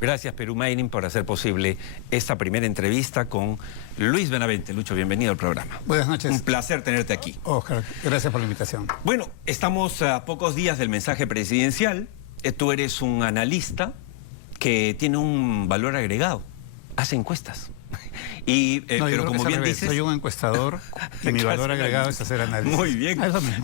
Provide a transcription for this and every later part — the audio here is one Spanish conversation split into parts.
Gracias Perú Mining por hacer posible esta primera entrevista con Luis Benavente. Lucho, bienvenido al programa. Buenas noches. Un placer tenerte aquí. Oscar, gracias por la invitación. Bueno, estamos a pocos días del mensaje presidencial. Tú eres un analista que tiene un valor agregado. Hace encuestas. Pero como bien dices, soy un encuestador y mi valor agregado es hacer análisis. Muy bien,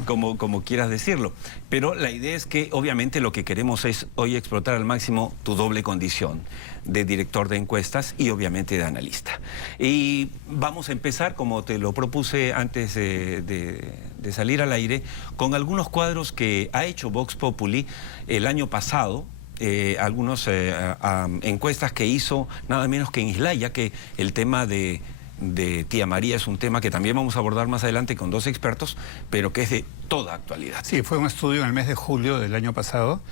como quieras decirlo. Pero la idea es que obviamente lo que queremos es hoy explotar al máximo tu doble condición de director de encuestas y obviamente de analista. Y vamos a empezar, como te lo propuse antes de salir al aire, con algunos cuadros que ha hecho Vox Populi el año pasado. Algunas encuestas que hizo nada menos que en Islay, ya que el tema de Tía María es un tema que también vamos a abordar más adelante con dos expertos, pero que es de toda actualidad. Sí, fue un estudio en el mes de julio del año pasado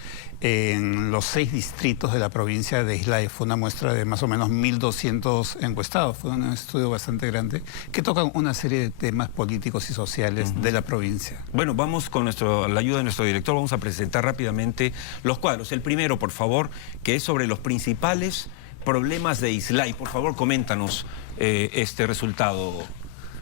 en los 6 distritos de la provincia de Islay. Fue una muestra de más o menos 1.200 encuestados. Fue un estudio bastante grande que toca una serie de temas políticos y sociales de la provincia. Bueno, vamos con la ayuda de nuestro director, vamos a presentar rápidamente los cuadros. El primero, por favor, que es sobre los principales problemas de Islay. Por favor, coméntanos este resultado,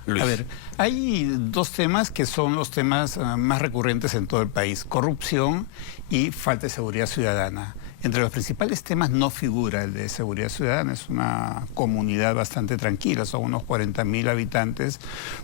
Luis. A ver, hay dos temas que son los temas más recurrentes en todo el país: corrupción y falta de seguridad ciudadana. Entre los principales temas no figura el de seguridad ciudadana. Es una comunidad bastante tranquila, son unos 40.000 habitantes,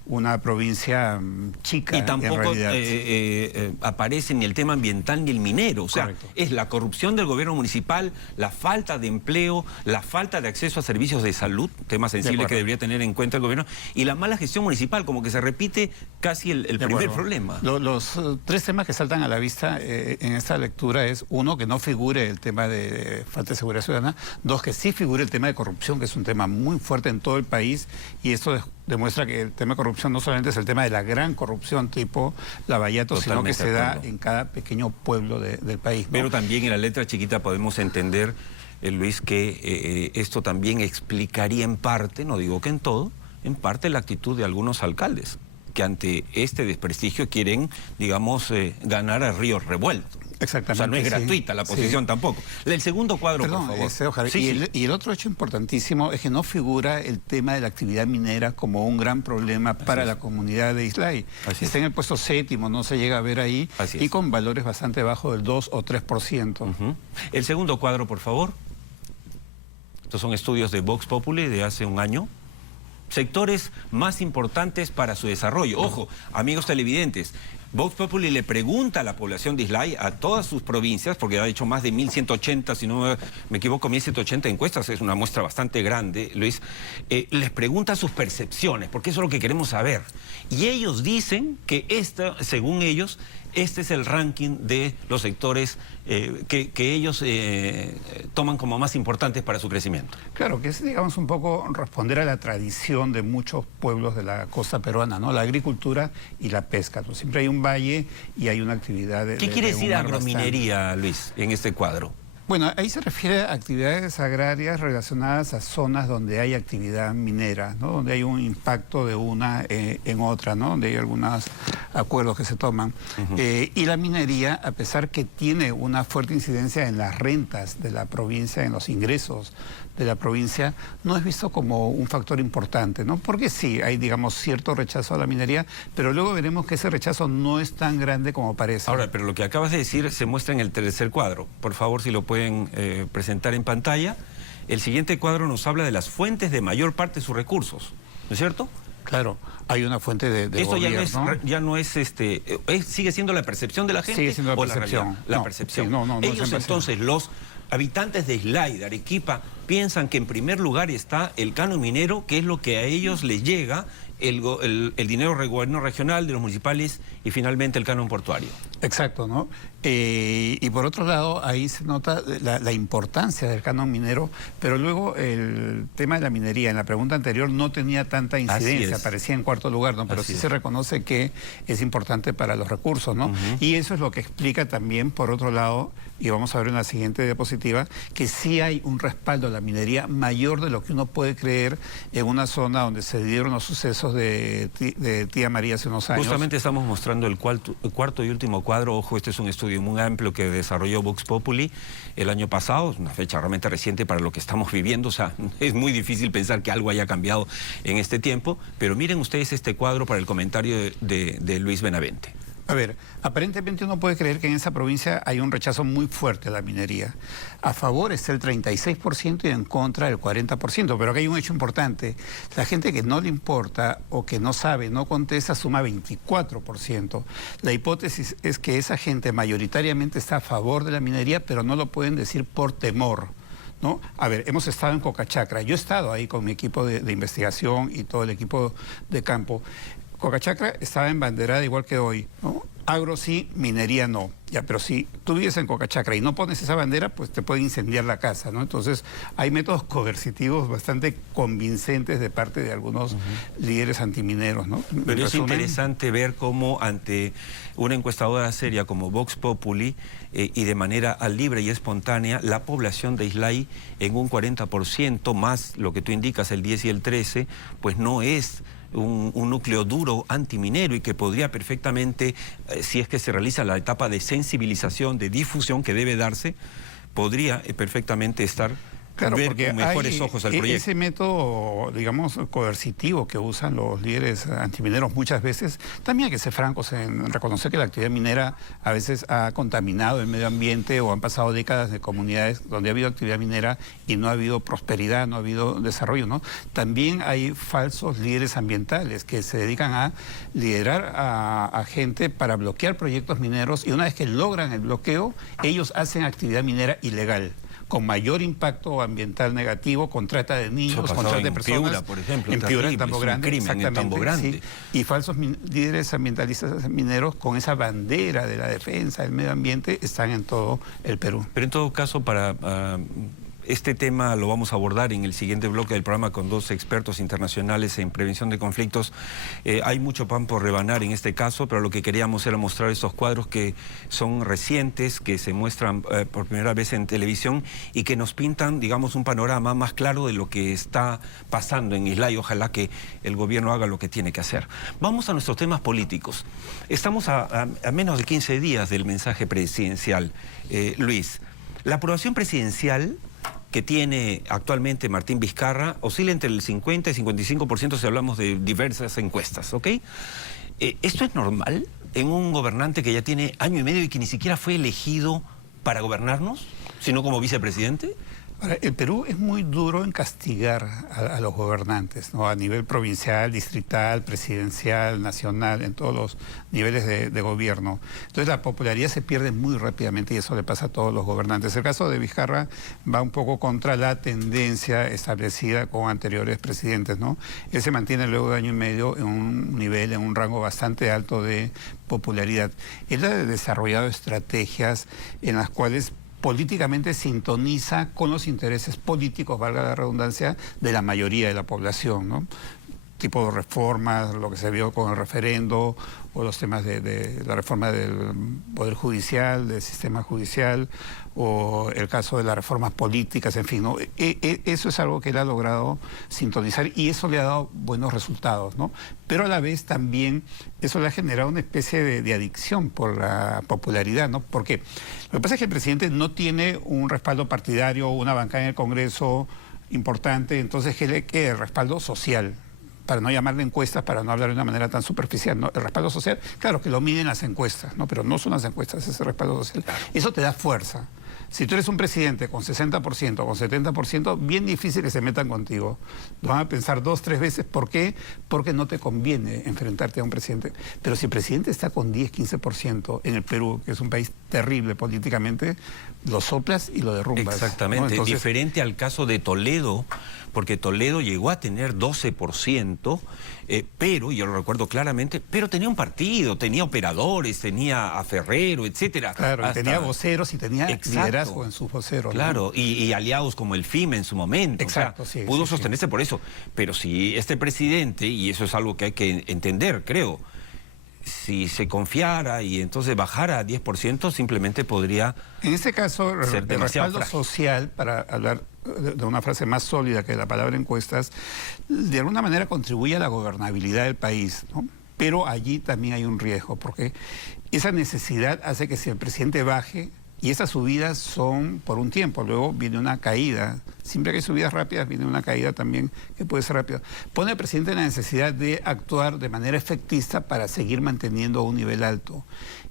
una provincia chica. Y tampoco en realidad aparece ni el tema ambiental ni el minero. O sea, correcto, es la corrupción del gobierno municipal, la falta de empleo, la falta de acceso a servicios de salud, tema sensible que debería tener en cuenta el gobierno, y la mala gestión municipal, como que se repite casi el primer problema. Los tres temas que saltan a la vista en esta lectura es: uno, que no figure el tema de falta de seguridad ciudadana; dos, que sí figure el tema de corrupción, que es un tema muy fuerte en todo el país, y esto demuestra que el tema de corrupción no solamente es el tema de la gran corrupción tipo Lavallato, sino que se da en cada pequeño pueblo del país, ¿no? Pero también en la letra chiquita podemos entender, Luis, que esto también explicaría en parte, no digo que en todo, en parte la actitud de algunos alcaldes, que ante este desprestigio quieren, digamos, ganar a río revuelto. Exactamente. O sea, no es gratuita la posición tampoco. El segundo cuadro, perdón, por favor. Ojalá. Y el otro hecho importantísimo es que no figura el tema de la actividad minera como un gran problema para la comunidad de Islay. Está en el puesto 7º, no se llega a ver ahí, y con valores bastante bajos del 2 o 3%. El segundo cuadro, por favor. Estos son estudios de Vox Populi de hace un año. Sectores más importantes para su desarrollo. Ojo, amigos televidentes, Vox Populi le pregunta a la población de Islay, a todas sus provincias, porque ha hecho más de 1.180, si no me equivoco, 1.180 encuestas, es una muestra bastante grande, Luis. Les pregunta sus percepciones, porque eso es lo que queremos saber. Y ellos dicen que según ellos, este es el ranking de los sectores que ellos toman como más importantes para su crecimiento. Claro, que es, digamos, un poco responder a la tradición de muchos pueblos de la costa peruana, ¿no? La agricultura y la pesca, ¿no? Siempre hay un valle y hay una actividad ¿Qué quiere decir agrominería, Luis, en este cuadro? Bueno, ahí se refiere a actividades agrarias relacionadas a zonas donde hay actividad minera, ¿no? Donde hay un impacto de una en otra, ¿no? Donde hay algunos acuerdos que se toman. Y la minería, a pesar que tiene una fuerte incidencia en las rentas de la provincia, en los ingresos de la provincia, no es visto como un factor importante, ¿no? Porque sí, hay, digamos, cierto rechazo a la minería, pero luego veremos que ese rechazo no es tan grande como parece. Ahora, pero lo que acabas de decir se muestra en el tercer cuadro. Por favor, si lo pueden presentar en pantalla. El siguiente cuadro nos habla de las fuentes de mayor parte de sus recursos, ¿no es cierto? Claro, hay una fuente de esto gobierno. ya no es sigue siendo la percepción de la gente. Sigue siendo la percepción. La percepción. Sí, ellos entonces, los habitantes de Islay, de Arequipa, piensan que en primer lugar está el canon minero, que es lo que a ellos les llega, el dinero del gobierno regional, de los municipales, y finalmente el canon portuario. Exacto, ¿no? Y por otro lado, ahí se nota la importancia del canon minero, pero luego el tema de la minería, en la pregunta anterior, no tenía tanta incidencia, aparecía en cuarto lugar, ¿no? Pero sí se reconoce que es importante para los recursos, ¿no? Y eso es lo que explica también, por otro lado, y vamos a ver en la siguiente diapositiva, que sí hay un respaldo a la minería mayor de lo que uno puede creer en una zona donde se dieron los sucesos de Tía María hace unos años. Justamente estamos mostrando el cuarto y último cuadro. Ojo, este es un estudio muy amplio que desarrolló Vox Populi el año pasado, es una fecha realmente reciente para lo que estamos viviendo, o sea, es muy difícil pensar que algo haya cambiado en este tiempo, pero miren ustedes este cuadro para el comentario de Luis Benavente. A ver, aparentemente uno puede creer que en esa provincia hay un rechazo muy fuerte a la minería. A favor está el 36% y en contra el 40%, pero acá hay un hecho importante. La gente que no le importa o que no sabe, no contesta, suma 24%. La hipótesis es que esa gente mayoritariamente está a favor de la minería, pero no lo pueden decir por temor, ¿no? A ver, hemos estado en Cocachacra. Yo he estado ahí con mi equipo de investigación y todo el equipo de campo. Cocachacra estaba embanderada igual que hoy, ¿no? Agro sí, minería no. Ya, pero si tú vives en Cocachacra y no pones esa bandera, pues te puede incendiar la casa, ¿no? Entonces, hay métodos coercitivos bastante convincentes de parte de algunos líderes antimineros, ¿no? Pero es interesante ver cómo ante una encuestadora seria como Vox Populi y de manera libre y espontánea, la población de Islay en un 40%, más lo que tú indicas, el 10 y el 13, pues no es un núcleo duro antiminero y que podría perfectamente, si es que se realiza la etapa de sensibilización, de difusión que debe darse, podría perfectamente estar... Claro, ver porque con mejores ojos al proyecto. Ese método, digamos, coercitivo que usan los líderes antimineros muchas veces, también hay que ser francos en reconocer que la actividad minera a veces ha contaminado el medio ambiente o han pasado décadas de comunidades donde ha habido actividad minera y no ha habido prosperidad, no ha habido desarrollo, ¿no? También hay falsos líderes ambientales que se dedican a liderar a gente para bloquear proyectos mineros y una vez que logran el bloqueo, ellos hacen actividad minera ilegal, con mayor impacto ambiental negativo, con trata de niños, con trata de personas. Piura, por ejemplo, en Piura, en Tambo Grande, crimen en Tambo Grande. Sí, y falsos líderes ambientalistas mineros con esa bandera de la defensa del medio ambiente están en todo el Perú. Pero en todo caso, para... este tema lo vamos a abordar en el siguiente bloque del programa con dos expertos internacionales en prevención de conflictos. Hay mucho pan por rebanar en este caso, pero lo que queríamos era mostrar estos cuadros que son recientes, que se muestran por primera vez en televisión y que nos pintan, digamos, un panorama más claro de lo que está pasando en Islay. Ojalá que el gobierno haga lo que tiene que hacer. Vamos a nuestros temas políticos. Estamos a menos de 15 días del mensaje presidencial. Luis, la aprobación presidencial que tiene actualmente Martín Vizcarra oscila entre el 50 y 55% si hablamos de diversas encuestas, ¿ok? ¿Esto es normal en un gobernante que ya tiene año y medio y que ni siquiera fue elegido para gobernarnos, sino como vicepresidente? Ahora, el Perú es muy duro en castigar a los gobernantes, ¿no? A nivel provincial, distrital, presidencial, nacional, en todos los niveles de gobierno. Entonces la popularidad se pierde muy rápidamente y eso le pasa a todos los gobernantes. El caso de Vizcarra va un poco contra la tendencia establecida con anteriores presidentes, ¿no? Él se mantiene luego de año y medio en un nivel, en un rango bastante alto de popularidad. Él ha desarrollado estrategias en las cuales políticamente sintoniza con los intereses políticos, valga la redundancia, de la mayoría de la población, ¿no? Tipo de reformas, lo que se vio con el referendo, o los temas de la reforma del Poder Judicial, del sistema judicial, o el caso de las reformas políticas, en fin, ¿no? Eso es algo que él ha logrado sintonizar y eso le ha dado buenos resultados, ¿no? Pero a la vez también eso le ha generado una especie de adicción por la popularidad, ¿no? Porque lo que pasa es que el presidente no tiene un respaldo partidario, una bancada en el Congreso importante, entonces ¿qué le queda? El respaldo social, para no llamarle encuestas, para no hablar de una manera tan superficial, ¿no? El respaldo social, claro que lo miden las encuestas, ¿no? Pero no son las encuestas, es el respaldo social. Eso te da fuerza. Si tú eres un presidente con 60%, con 70%, bien difícil que se metan contigo. Lo van a pensar 2, 3 veces. ¿Por qué? Porque no te conviene enfrentarte a un presidente. Pero si el presidente está con 10, 15% en el Perú, que es un país terrible políticamente, lo soplas y lo derrumbas. Exactamente, ¿no? Entonces, diferente al caso de Toledo, porque Toledo llegó a tener 12%, pero, yo lo recuerdo claramente, pero tenía un partido, tenía operadores, tenía a Ferrero, etcétera. Claro, tenía voceros y tenía liderazgo en sus voceros. Claro, ¿no? y aliados como el FIME en su momento. Exacto, o sea, sí, pudo sí, sostenerse sí. por eso. Pero si este presidente, y eso es algo que hay que entender, creo, si se confiara y entonces bajara a 10%, simplemente podría... En este caso, ser el demasiado respaldo frágil. social, para hablar de una frase más sólida que la palabra encuestas, de alguna manera contribuye a la gobernabilidad del país, ¿no? Pero allí también hay un riesgo, porque esa necesidad hace que si el presidente baje, y esas subidas son por un tiempo, luego viene una caída. Siempre que hay subidas rápidas, viene una caída también que puede ser rápida. Pone al presidente en la necesidad de actuar de manera efectista para seguir manteniendo un nivel alto.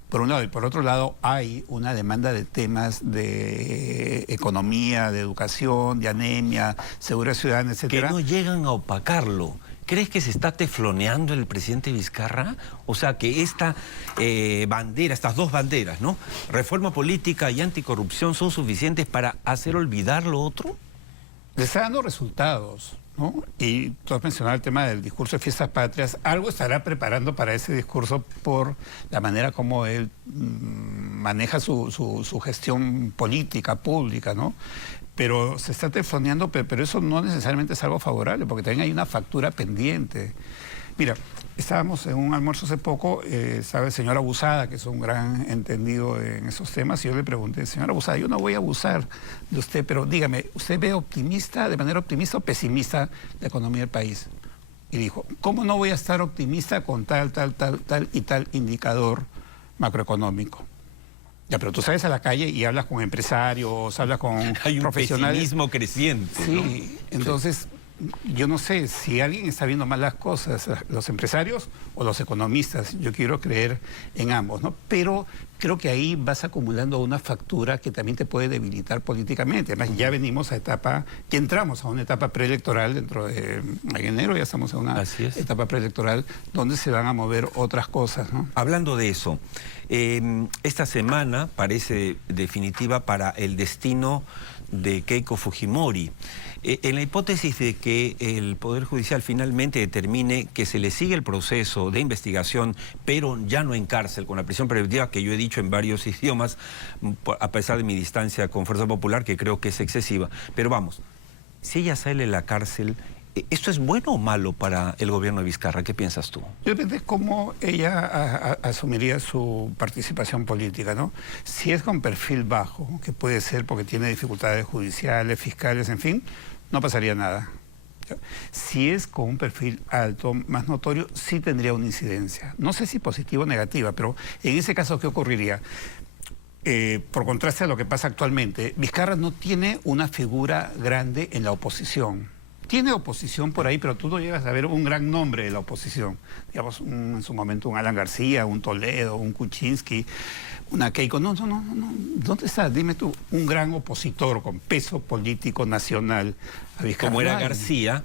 Por un lado, y por otro lado, hay una demanda de temas de economía, de educación, de anemia, seguridad ciudadana, Que etcétera. no llegan a opacarlo. ¿Crees que se está tefloneando el presidente Vizcarra? O sea, que esta bandera, estas dos banderas, ¿no? Reforma política y anticorrupción son suficientes para hacer olvidar lo otro. Le está dando resultados, ¿no? Y tú has mencionado el tema del discurso de fiestas patrias. Algo estará preparando para ese discurso por la manera como él maneja su gestión política, pública, ¿no? Pero se está tefloneando, pero eso no necesariamente es algo favorable, porque también hay una factura pendiente. Mira, estábamos en un almuerzo hace poco, sabe el señor Abusada, que es un gran entendido en esos temas, y yo le pregunté, señor Abusada, yo no voy a abusar de usted, pero dígame, ¿usted ve optimista, de manera optimista o pesimista la economía del país? Y dijo, ¿cómo no voy a estar optimista con tal y tal indicador macroeconómico? Ya, pero tú sales a la calle y hablas con empresarios, hablas con Hay un profesionales. pesimismo creciente, Sí, ¿no? entonces yo no sé si alguien está viendo mal las cosas, los empresarios o los economistas. Yo quiero creer en ambos, ¿no? Pero creo que ahí vas acumulando una factura que también te puede debilitar políticamente. Además, ya venimos a que entramos a una etapa preelectoral dentro de en enero, ya estamos en una Así es. etapa preelectoral donde se van a mover otras cosas, ¿no? Hablando de eso, esta semana parece definitiva para el destino de Keiko Fujimori. En la hipótesis de que el Poder Judicial finalmente determine que se le sigue el proceso de investigación, pero ya no en cárcel, con la prisión preventiva, que yo he dicho en varios idiomas, a pesar de mi distancia con Fuerza Popular, que creo que es excesiva. Pero vamos, si ella sale de la cárcel, ¿esto es bueno o malo para el gobierno de Vizcarra? ¿Qué piensas tú? Depende cómo ella asumiría su participación política, ¿no? Si es con perfil bajo, que puede ser porque tiene dificultades judiciales, fiscales, en fin, no pasaría nada. Si es con un perfil alto, más notorio, sí tendría una incidencia. No sé si positiva o negativa, pero en ese caso, ¿qué ocurriría? Por contraste a lo que pasa actualmente, Vizcarra no tiene una figura grande en la oposición. Tiene oposición por ahí, pero tú no llegas a ver un gran nombre de la oposición. Digamos, en su momento un Alan García, un Toledo, un Kuczynski, una Keiko. No. ¿Dónde está? Dime tú, un gran opositor con peso político nacional a Vizcarra. Como era No hay. García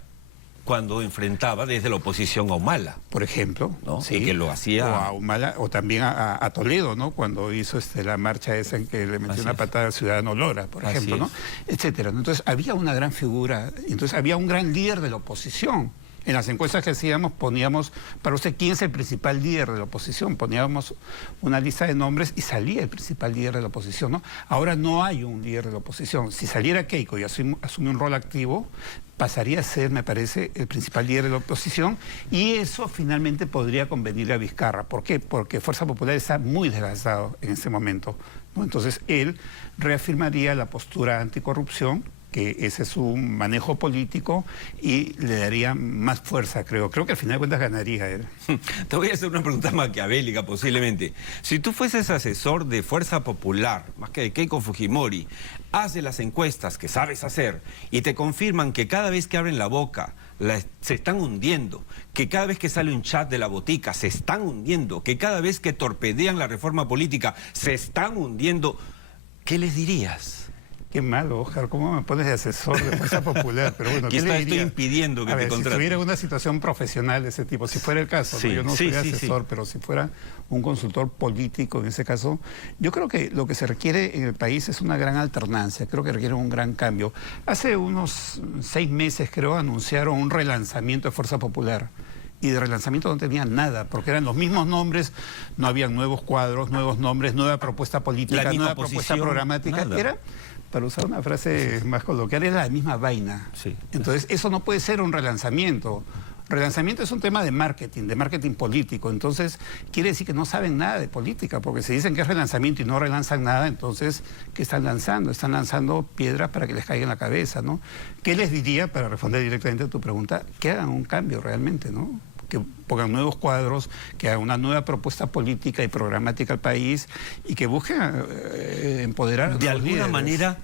cuando enfrentaba desde la oposición a Humala, Por ejemplo, ¿no? sí. Y que lo hacía... O a Humala, o también a Toledo, ¿no? Cuando hizo la marcha esa en que le metió Así una es. patada al ciudadano Lora, por Así ejemplo, ¿no? es. Etcétera, ¿no? Entonces había una gran figura, entonces había un gran líder de la oposición. En las encuestas que hacíamos poníamos, para usted, ¿quién es el principal líder de la oposición? Poníamos una lista de nombres y salía el principal líder de la oposición, ¿no? Ahora no hay un líder de la oposición. Si saliera Keiko y asume un rol activo, pasaría a ser, me parece, el principal líder de la oposición, y eso finalmente podría convenirle a Vizcarra. ¿Por qué? Porque Fuerza Popular está muy desgastado en este momento, ¿no? Entonces él reafirmaría la postura anticorrupción, que ese es su manejo político, y le daría más fuerza, creo. Creo que al final de cuentas ganaría él. Te voy a hacer una pregunta maquiavélica posiblemente. Si tú fueses asesor de Fuerza Popular, más que de Keiko Fujimori, haces las encuestas que sabes hacer y te confirman que cada vez que abren la boca se están hundiendo, que cada vez que sale un chat de la botica se están hundiendo, que cada vez que torpedean la reforma política se están hundiendo, ¿qué les dirías? Qué malo, Oscar, ¿cómo me pones de asesor de Fuerza Popular? Pero bueno, ¿qué Quizá le estoy diría? impidiendo que A te ver, si contraten. estuviera en una situación profesional de ese tipo, si fuera el caso, ¿no? Sí, Yo no sí, soy sí, asesor, sí. pero si fuera un consultor político en ese caso, yo creo que lo que se requiere en el país es una gran alternancia, creo que requiere un gran cambio. Hace unos 6 meses, creo, anunciaron un relanzamiento de Fuerza Popular. Y de relanzamiento no tenían nada, porque eran los mismos nombres, no habían nuevos cuadros, nuevos nombres, nueva propuesta política, La misma nueva propuesta posición, programática. nada. Era, para usar una frase más coloquial, era la misma vaina. Sí. Entonces, eso no puede ser un relanzamiento. relanzamiento es un tema de marketing político. Entonces, quiere decir que no saben nada de política, porque si dicen que es relanzamiento y no relanzan nada, entonces, ¿qué están lanzando? Están lanzando piedras para que les caiga en la cabeza, ¿no? ¿Qué les diría, para responder directamente a tu pregunta, que hagan un cambio realmente, ¿no? Que pongan nuevos cuadros, que hagan una nueva propuesta política y programática al país y que busquen empoderar a de los alguna líderes. manera,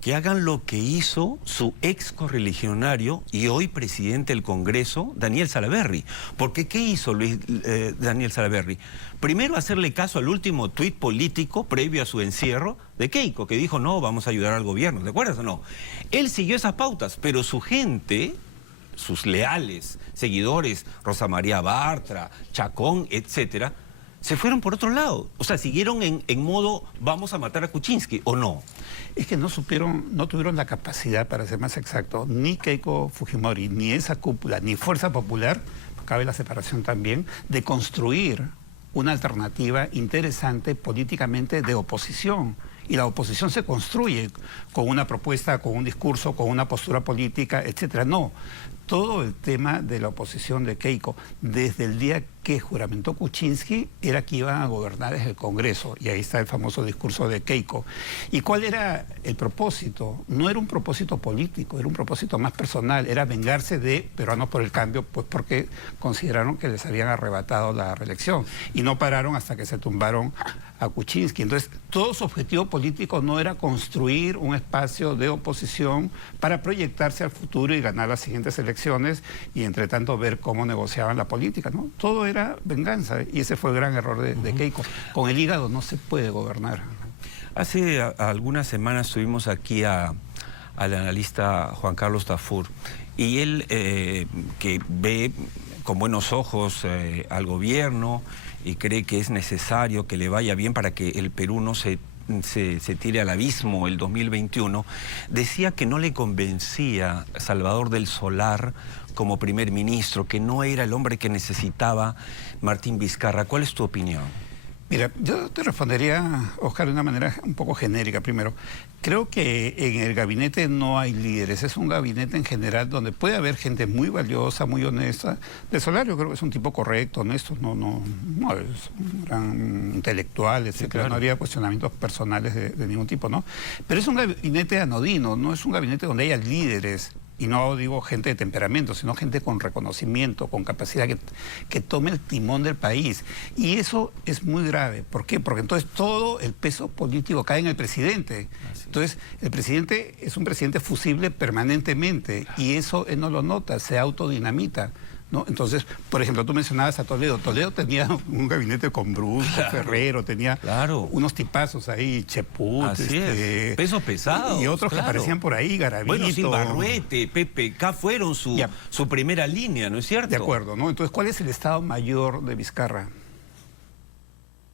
que hagan lo que hizo su ex correligionario y hoy presidente del Congreso, Daniel Salaverry. Porque ¿qué hizo Daniel Salaverry? Primero, hacerle caso al último tuit político previo a su encierro de Keiko, que dijo, no, vamos a ayudar al gobierno, ¿te acuerdas o no? Él siguió esas pautas, pero su gente, sus leales seguidores, Rosa María Bartra, Chacón, etcétera, se fueron por otro lado. O sea, siguieron en modo, vamos a matar a Kuczynski, ¿o no? Es que no tuvieron la capacidad, para ser más exacto, ni Keiko Fujimori, ni esa cúpula, ni Fuerza Popular, cabe la separación también, de construir una alternativa interesante políticamente de oposición. Y la oposición se construye con una propuesta, con un discurso, con una postura política, etcétera. No, todo el tema de la oposición de Keiko, desde el día que juramentó Kuczynski, era que iban a gobernar desde el Congreso. Y ahí está el famoso discurso de Keiko. ¿Y cuál era el propósito? No era un propósito político, era un propósito más personal. Era vengarse de Peruanos por el Cambio, pues porque consideraron que les habían arrebatado la reelección. Y no pararon hasta que se tumbaron a Kuczynski. Entonces, todo su objetivo político no era construir un espacio de oposición para proyectarse al futuro y ganar las siguientes elecciones y, entre tanto, ver cómo negociaban la política, ¿no? Todo era venganza y ese fue el gran error de Keiko. Con el hígado no se puede gobernar. Hace algunas semanas tuvimos aquí al analista Juan Carlos Tafur y él que ve con buenos ojos al gobierno y cree que es necesario que le vaya bien para que el Perú no se tire al abismo el 2021, decía que no le convencía Salvador del Solar como primer ministro, que no era el hombre que necesitaba Martín Vizcarra. ¿Cuál es tu opinión? Mira, yo te respondería, Oscar, de una manera un poco genérica. Primero, creo que en el gabinete no hay líderes. Es un gabinete en general donde puede haber gente muy valiosa, muy honesta. De Solar yo creo que es un tipo correcto, honesto, no es un gran intelectual, etcétera. Sí, claro. No habría cuestionamientos personales de ningún tipo, ¿no? Pero es un gabinete anodino, no es un gabinete donde haya líderes. Y no digo gente de temperamento, sino gente con reconocimiento, con capacidad que tome el timón del país. Y eso es muy grave. ¿Por qué? Porque entonces todo el peso político cae en el presidente. Entonces, el presidente es un presidente fusible permanentemente y eso él no lo nota, se autodinamita, ¿no? Entonces, por ejemplo, tú mencionabas a Toledo. Toledo tenía un gabinete con Brusco, claro, Ferrero, tenía unos tipazos ahí, Cheput, pesos pesados. Y otros que aparecían por ahí, Garavito. Bueno, sí, Barruete, PPK fueron su primera línea, ¿no es cierto? De acuerdo, ¿no? Entonces, ¿cuál es el Estado Mayor de Vizcarra?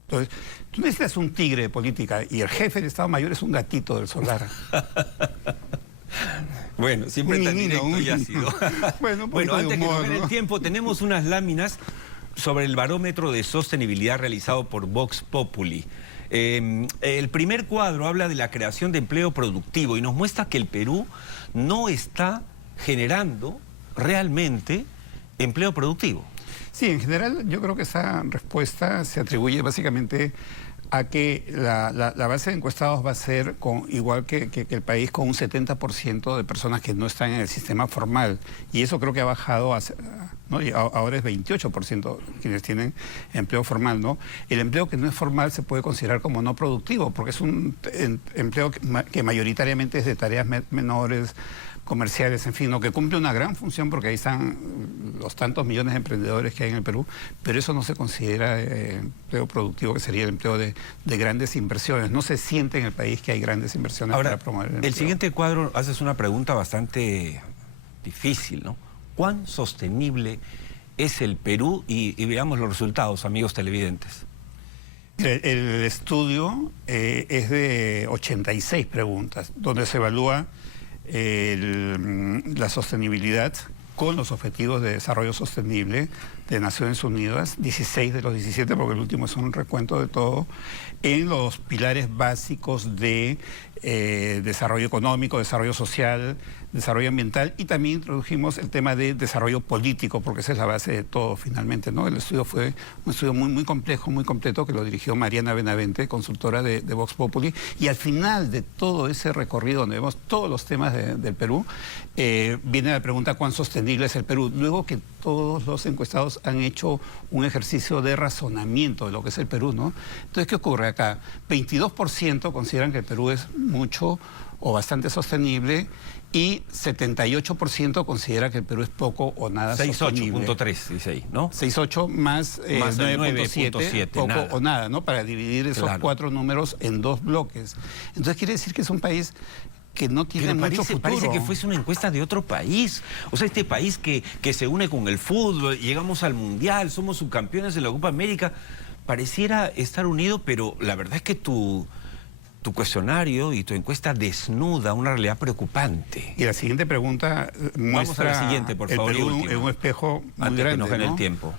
Entonces, tú necesitas un tigre de política y el jefe del Estado Mayor es un gatito del Solar. Bueno, siempre tan directo y ácido. Bueno, antes que nos gane el tiempo, tenemos unas láminas sobre el barómetro de sostenibilidad realizado por Vox Populi. El primer cuadro habla de la creación de empleo productivo y nos muestra que el Perú no está generando realmente empleo productivo. Sí, en general yo creo que esa respuesta se atribuye básicamente a que la base de encuestados va a ser igual que el país, con un 70% de personas que no están en el sistema formal. Y eso creo que ha bajado, ¿no? Y ahora es 28% quienes tienen empleo formal, ¿no? El empleo que no es formal se puede considerar como no productivo, porque es un empleo que mayoritariamente es de tareas menores, comerciales, en fin, ¿no? Que cumple una gran función porque ahí están los tantos millones de emprendedores que hay en el Perú, pero eso no se considera empleo productivo, que sería el empleo de grandes inversiones. No se siente en el país que hay grandes inversiones para promover el empleo. El siguiente cuadro haces una pregunta bastante difícil, ¿no? ¿Cuán sostenible es el Perú? Y veamos los resultados, amigos televidentes. El estudio es de 86 preguntas, donde se evalúa la sostenibilidad con los objetivos de desarrollo sostenible de Naciones Unidas, 16 de los 17, porque el último es un recuento de todo, en los pilares básicos de desarrollo económico, desarrollo social, desarrollo ambiental, y también introdujimos el tema de desarrollo político, porque esa es la base de todo finalmente, ¿no? El estudio fue un estudio muy complejo, muy completo, que lo dirigió Mariana Benavente, consultora de Vox Populi, y al final de todo ese recorrido donde vemos todos los temas del Perú, viene la pregunta cuán sostenible es el Perú. Luego que todos los encuestados han hecho un ejercicio de razonamiento de lo que es el Perú, ¿no? Entonces, ¿qué ocurre acá? 22% consideran que el Perú es mucho o bastante sostenible, y 78% considera que el Perú es poco o nada sostenible. 6,8.3 dice ahí, ¿no? 6,8 más 9,7, poco nada. o nada, ¿no? Para dividir esos cuatro números en dos bloques. Entonces quiere decir que es un país que no tiene mucho futuro. Parece que fuese una encuesta de otro país. O sea, este país que se une con el fútbol, llegamos al Mundial, somos subcampeones en la Copa América, pareciera estar unido, pero la verdad es que tu cuestionario y tu encuesta desnuda una realidad preocupante. Y la siguiente pregunta muestra Vamos a la siguiente, por favor, el Perú en un espejo muy antes grande, que nos gane ¿no? el tiempo.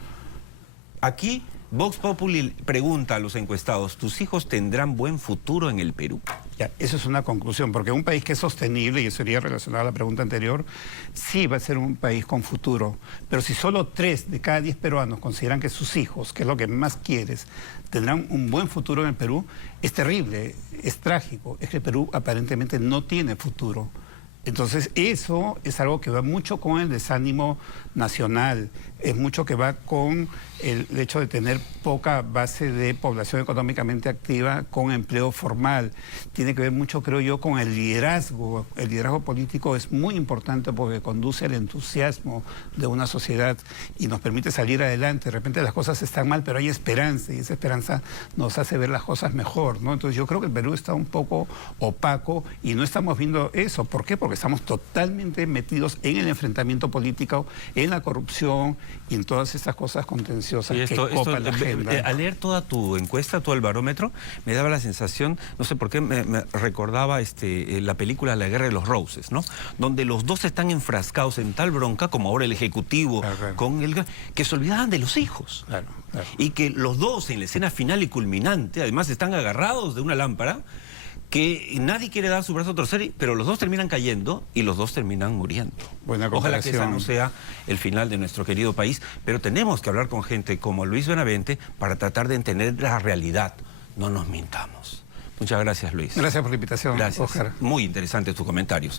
Aquí, Vox Populi pregunta a los encuestados, ¿tus hijos tendrán buen futuro en el Perú? Ya, eso es una conclusión, porque un país que es sostenible, y eso sería relacionado a la pregunta anterior, sí va a ser un país con futuro. Pero si solo 3 de cada 10 peruanos consideran que sus hijos, que es lo que más quieres, tendrán un buen futuro en el Perú, es terrible, es trágico. Es que el Perú aparentemente no tiene futuro. Entonces eso es algo que va mucho con el desánimo nacional, es mucho que va con el hecho de tener poca base de población económicamente activa con empleo formal. Tiene que ver mucho, creo yo, con el liderazgo. El liderazgo político es muy importante porque conduce al entusiasmo de una sociedad y nos permite salir adelante. De repente las cosas están mal, pero hay esperanza, y esa esperanza nos hace ver las cosas mejor, ¿no? Entonces yo creo que el Perú está un poco opaco y no estamos viendo eso. ¿Por qué? Porque estamos totalmente metidos en el enfrentamiento político, en la corrupción y en todas estas cosas contenciosas que copan la agenda. Al leer toda tu encuesta, todo el barómetro, me daba la sensación, no sé por qué, me recordaba la película La Guerra de los Roses, ¿no? Donde los dos están enfrascados en tal bronca, como ahora el Ejecutivo, con que se olvidaban de los hijos. Claro. Y que los dos en la escena final y culminante, además están agarrados de una lámpara, que nadie quiere dar su brazo a torcer, pero los dos terminan cayendo y los dos terminan muriendo. Buena Ojalá que esa comparación. no sea el final de nuestro querido país, pero tenemos que hablar con gente como Luis Benavente para tratar de entender la realidad. No nos mintamos. Muchas gracias, Luis. Gracias por la invitación, Gracias. Oscar. Muy interesantes tus comentarios.